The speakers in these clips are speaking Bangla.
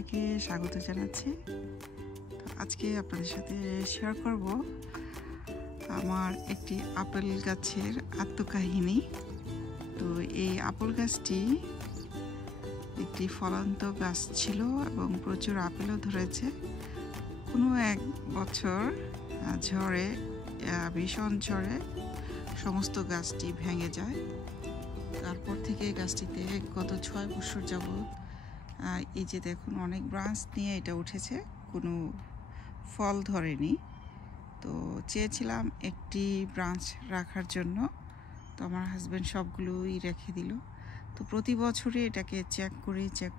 সবাইকে স্বাগত জানাচ্ছি। তো আজকে আপনাদের সাথে শেয়ার করব আমার একটি আপেল গাছের আত্মকাহিনী। তো এই আপেল গাছটি একটি ফলন্ত গাছ ছিল এবং প্রচুর আপেলও ধরেছে। কোনো এক বছর ঝড়ে, ভীষণ ঝড়ে সমস্ত গাছটি ভেঙে যায়। তারপর থেকে গাছটিতে গত 6 বছর যাবৎ এই যে দেখুন অনেক ব্রাঞ্চ নিয়ে এটা উঠেছে, কোনো ফল ধরেনি। তো চেয়েছিলাম একটি ব্রাঞ্চ রাখার জন্য, তো আমার হাজব্যান্ড সবগুলোই রেখে দিল। তো প্রতি বছরই এটাকে চেক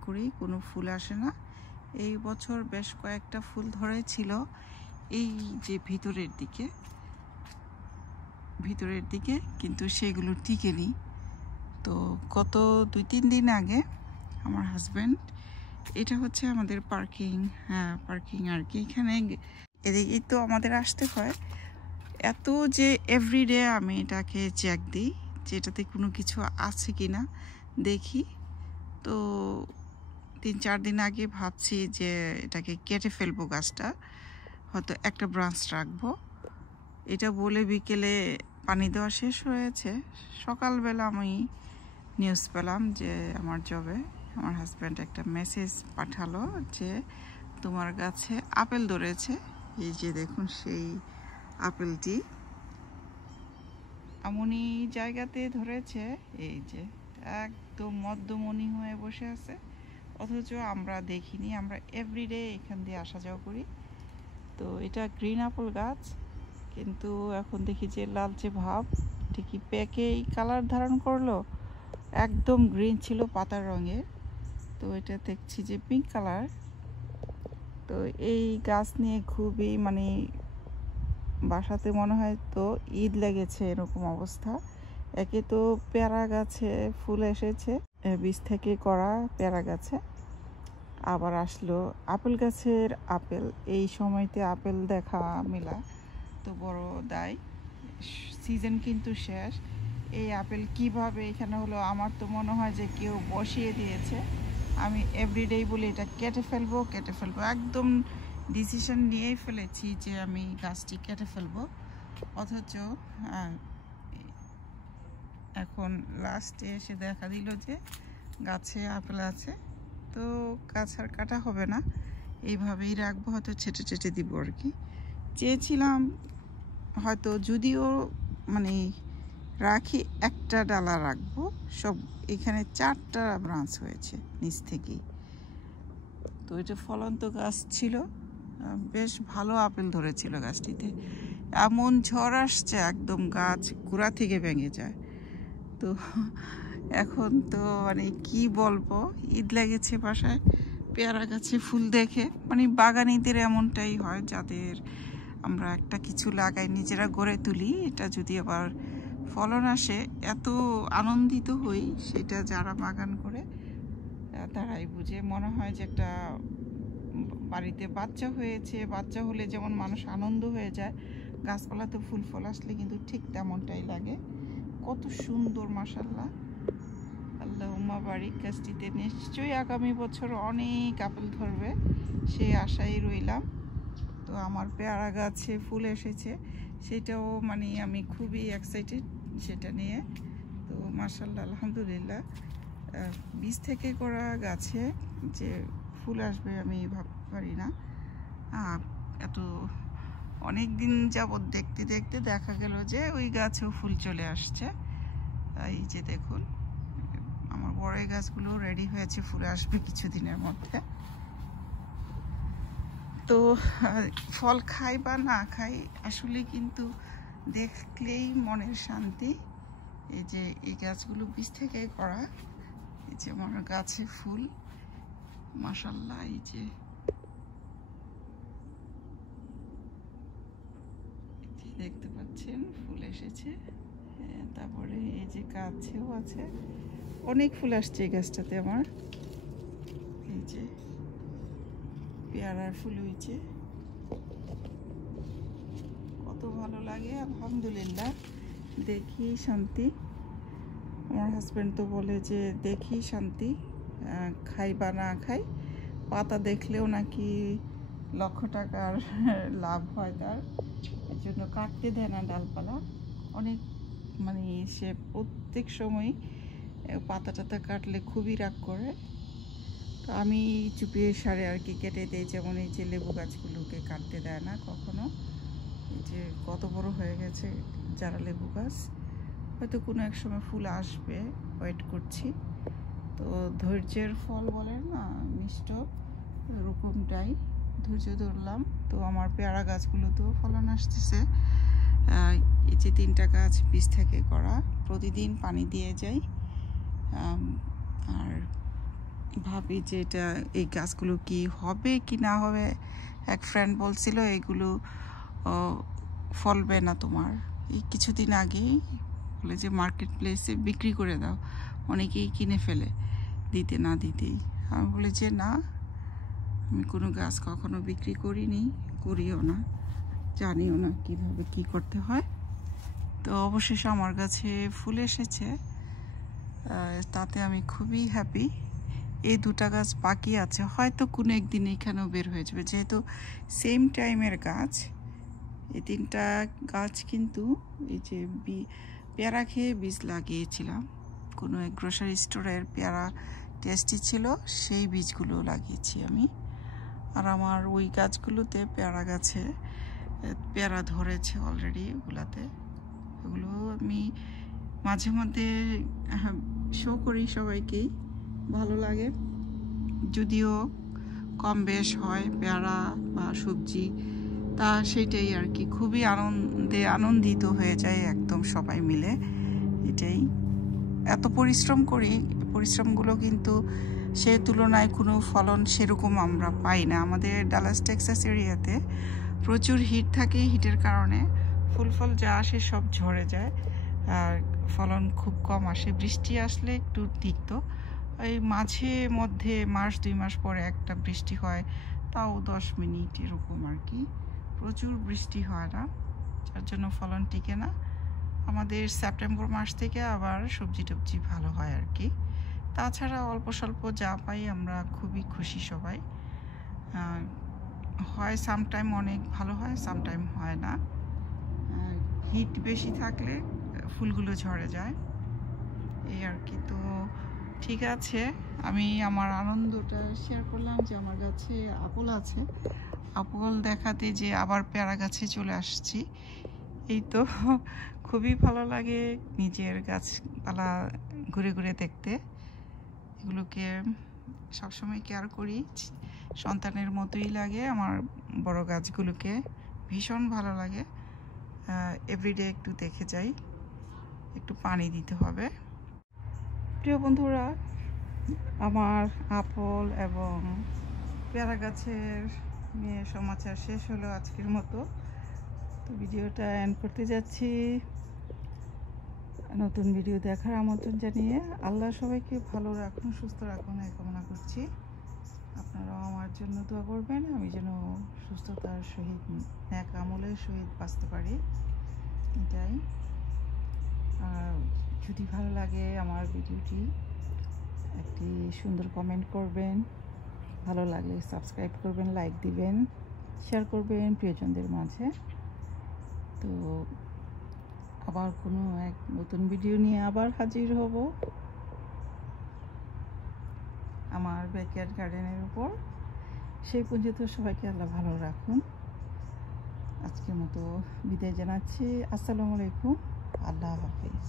করি কোনো ফুল আসে না। এই বছর বেশ কয়েকটা ফুল ধরেছিল এই যে ভিতরের দিকে, কিন্তু সেগুলো টিকেনি। তো গত 2-3 দিন আগে আমার হাজব্যান্ড, এটা হচ্ছে আমাদের পার্কিং আর কি, এখানে এদিকেই তো আমাদের আসতে হয়। এত যে এভরিডে আমি এটাকে চেক দিই যে এটাতে কোনো কিছু আছে কি না দেখি। তো 3-4 দিন আগে ভাবছি যে এটাকে কেটে ফেলবো, গাছটা হয়তো একটা ব্রাঞ্চ রাখবো। এটা বলে বিকেলে পানি দেওয়া শেষ হয়েছে। সকালবেলা আমি নিউজ পেলাম যে আমার জবে আমার হাজব্যান্ড একটা মেসেজ পাঠালো যে তোমার গাছে আপেল ধরেছে। এই যে দেখুন সেই আপেলটি এমনই জায়গাতে ধরেছে, এই যে একদম মধ্যমণি হয়ে বসে আছে, অথচ আমরা দেখিনি। আমরা এভরিডে এখান দিয়ে আসা যাওয়া করি। তো এটা গ্রিন আপেল গাছ, কিন্তু এখন দেখি যে লালচে ভাব, ঠিকই পেকেই কালার ধারণ করলো। একদম গ্রিন ছিল পাতার রঙের, তো এটা দেখছি যে পিঙ্ক কালার। তো এই গাছ নিয়ে খুবই বাসাতে মনে হয় তো ঈদ লেগেছে এরকম অবস্থা। একে তো পেয়ারা গাছে ফুল এসেছে, বীজ থেকে করা পেয়ারা গাছে, আবার আসলো আপেল গাছের আপেল। এই সময়তে আপেল দেখা মেলা তো বড় দায়। সিজন কিন্তু শেষ। এই আপেল কিভাবে এখানে হলো, আমার তো মনে হয় যে কেউ বসিয়ে দিয়েছে। আমি এভরিডেই বলি এটা কেটে ফেলবো। একদম ডিসিশন নিয়েই ফেলেছি যে আমি গাছটি কেটে ফেলবো, অথচ এখন লাস্টে এসে দেখা দিল যে গাছে আপেল আছে। তো গাছ আর কাটা হবে না, এইভাবেই রাখবো, হয়তো ছেটে দিব আর কি। চেয়েছিলাম হয়তো যদিও রাখি একটা ডালা রাখবো, সব এখানে 4টা ব্রাঞ্চ হয়েছে নিচ থেকেই। তো এটা ফলন্ত গাছ ছিল, বেশ ভালো আপেল ধরেছিল গাছটিতে। এমন ঝড় আসছে একদম গাছ গোড়া থেকে ভেঙে যায়। তো এখন তো কি বলবো, ঈদ লেগেছে বাসায় পেয়ারা গাছে ফুল দেখে। বাগানীদের এমনটাই হয়, যাদের আমরা একটা কিছু লাগাই, নিজেরা গড়ে তুলি, এটা যদি আবার ফলন আসে এত আনন্দিত হই। সেটা যারা বাগান করে তারাই বুঝে। মনে হয় যে একটা বাড়িতে বাচ্চা হয়েছে, বাচ্চা হলে যেমন মানুষ আনন্দ হয়ে যায়, গাছপালাতে ফুল ফল আসলে কিন্তু ঠিক তেমনটাই লাগে। কত সুন্দর, মাশাআল্লাহ, আল্লাহুম্মা বারিক। গাছটিতে নিশ্চয়ই আগামী বছর অনেক আপেল ধরবে, সেই আশাই রইলাম। তো আমার পেয়ারা গাছে ফুল এসেছে, সেটাও আমি খুবই এক্সাইটেড সেটা নিয়ে। তো মাশাআল্লাহ, আলহামদুলিল্লাহ। বীজ থেকে করা গাছে যে ফুল আসবে আমি ভাবতে পারি না। এত অনেক দিন যাবৎ দেখতে দেখা গেল যে ওই গাছেও ফুল চলে আসছে। এই যে দেখুন আমার বড় গাছগুলো রেডি হয়েছে, ফুলে আসবে কিছুদিনের মধ্যে। তো ফল খাই বা না খাই, আসলে কিন্তু দেখলেই মনের শান্তি। এই যে এই গাছগুলো বীজ থেকে করা, এই যে আমার গাছে ফুল, মাশাআল্লাহ। এই যে দেখতে পাচ্ছেন ফুল এসেছে। তারপরে এই যে গাছেও আছে, অনেক ফুল আসছে এই গাছটাতে আমার। এই যে পেয়ারার ফুল হয়েছে, কত ভালো লাগে, আলহামদুলিল্লাহ। দেখি শান্তি। আমার হাজব্যান্ড তো বলে যে দেখি শান্তি, খাই বা না খাই পাতা দেখলেও নাকি লক্ষ টাকার লাভ হয় তার, এর জন্য কাটতে দেয় না ডালপালা। অনেক মানে সে প্রত্যেক সময় পাতা টাতা কাটলে খুবই রাগ করে। তো আমি চুপিয়ে সারে আর কি কেটে দিই। যেমন এই যে লেবু গাছগুলোকে কাটতে দেয় না কখনো। এই যে কত বড় হয়ে গেছে যারা লেবু গাছ, হয়তো কোনো এক সময় ফুল আসবে, ওয়েট করছি। তো ধৈর্যের ফল বলে না, মিষ্ট, এরকমটাই ধৈর্য ধরলাম। তো আমার পেয়ারা গাছগুলোতেও ফলন আসতেছে। এই যে 3টা গাছ বীজ থেকে করা, প্রতিদিন পানি দিয়ে যাই। আর ভাবি যে এই গাছগুলো কি হবে কি না হবে। এক ফ্রেন্ড বলছিল এগুলো ফলবে না তোমার। এই কিছুদিন আগেই বলে যে মার্কেট প্লেসে বিক্রি করে দাও, অনেকেই কিনে ফেলে দিতে না দিতেই। আমি বলি যে না, আমি কোনো গাছ কখনো বিক্রি করিনি, করিও না, জানিও না কিভাবে কি করতে হয়। তো অবশেষে আমার কাছে ফুল এসেছে, তাতে আমি খুবই হ্যাপি। এই 2টা গাছ বাকি আছে, হয়তো কোনো একদিন এখানেও বের হয়ে যাবে, যেহেতু সেম টাইমের গাছ। এই 3টা গাছ কিন্তু এই যে পেয়ারা খেয়ে বীজ লাগিয়েছিলাম, কোনো এক গ্রোসারি স্টোরের পেয়ারা টেস্টি ছিল, সেই বীজগুলো লাগিয়েছি আমি। আর আমার ওই গাছগুলোতে পেয়ারা গাছে পেয়ারা ধরেছে অলরেডি। ওগুলো আমি মাঝে মধ্যে শো করি সবাইকেই, ভালো লাগে। যদিও কম বেশ হয় পেয়ারা বা সবজি, তা সেটাই আর কি, খুবই আনন্দিত হয়ে যায় একদম সবাই মিলে। এটাই, এত পরিশ্রম করি, পরিশ্রমগুলো কিন্তু সে তুলনায় কোনো ফলন সেরকম আমরা পাই না। আমাদের ডালাস টেক্সাস এরিয়াতে প্রচুর হিট থাকে, হিটের কারণে ফুল ফল যা আসে সব ঝরে যায়, আর ফলন খুব কম আসে। বৃষ্টি আসলে একটু টিকতো, এই মাঝে মধ্যে মাস 2 মাস পরে একটা বৃষ্টি হয়, তাও 10 মিনিট এরকম আর কি। প্রচুর বৃষ্টি হয় না, যার জন্য ফলন টিকে না। আমাদের সেপ্টেম্বর মাস থেকে আবার সবজি টবজি ভালো হয় আর কি। তাছাড়া অল্প স্বল্প যা পাই আমরা খুবই খুশি সবাই। হয় সামটাইম অনেক ভালো হয়, সামটাইম হয় না। হিট বেশি থাকলে ফুলগুলো ঝরে যায়, এই আর কি। তো ঠিক আছে, আমি আমার আনন্দটা শেয়ার করলাম যে আমার গাছে আপেল আছে। আপেল দেখাতে যে আবার পেয়ারা গাছে চলে আসছি। এই তো খুবই ভালো লাগে নিজের গাছপালা ঘুরে ঘুরে দেখতে। এগুলোকে সবসময় কেয়ার করি, সন্তানের মতোই লাগে। আমার বড় গাছগুলোকে ভীষণ ভালো লাগে। এভরিডে একটু দেখে যাই, একটু পানি দিতে হবে। প্রিয় বন্ধুরা, আমার আপেল এবং পেয়ারা গাছের নিয়ে সমাচার শেষ হলো আজকের মতো। তো ভিডিওটা এন্ড করতে যাচ্ছি। নতুন ভিডিও দেখার আমন্ত্রণ জানিয়ে আল্লাহ সবাইকে ভালো রাখুন, সুস্থ রাখুন এই কামনা করছি। আপনারাও আমার জন্য দোয়া করবেন, আমি যেন সুস্থতার সহিত, নেক আমলের সহিত বাঁচতে পারি, এটাই। আর যদি ভালো লাগে আমার ভিডিওটি, একটি সুন্দর কমেন্ট করবেন, ভালো লাগলে সাবস্ক্রাইব করবেন, লাইক দিবেন, শেয়ার করবেন প্রিয়জনদের মাঝে। তো আবার কোনো এক নতুন ভিডিও নিয়ে আবার হাজির হব আমার ব্যাকয়ার্ড গার্ডেনের উপর। সেই পর্যন্ত সবাইকে আল্লাহ ভালো রাখুন। আজকের মতো বিদায় জানাচ্ছি। আসসালামু আলাইকুম, আল্লাহ হাফিজ।